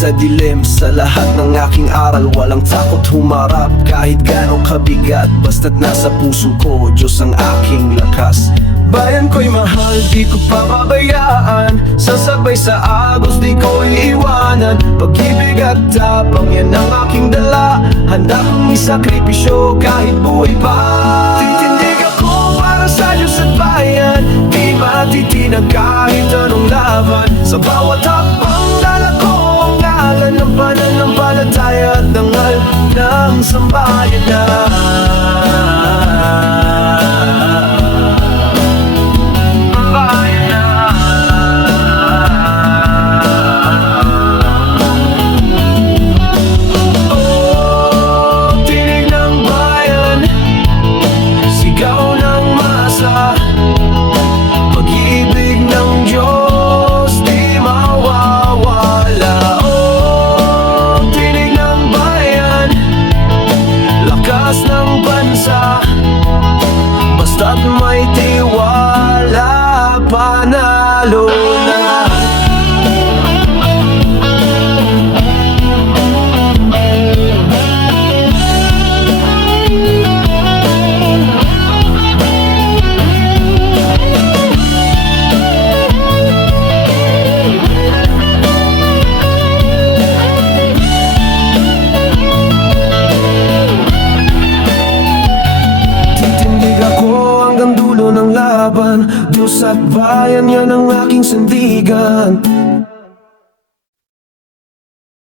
sa dilim. Sa lahat ng aking aral Walang takot humarap. Kahit ganong kabigat Basta't nasa puso ko Diyos ang aking lakas. Bayan ko'y mahal, di ko pababayaan. Sasabay sa agos, di ko iiwanan. Pag-ibig at tapang, yan ang aking dala. Handa kong isakripisyo kahit buhay pa. Titindig ako para sa Diyos at bayan. Di matitinag kahit anong laban? Sa bawat hakbang ng sambayan na Basta't may laban. Diyos at bayan yan ang aking sandigan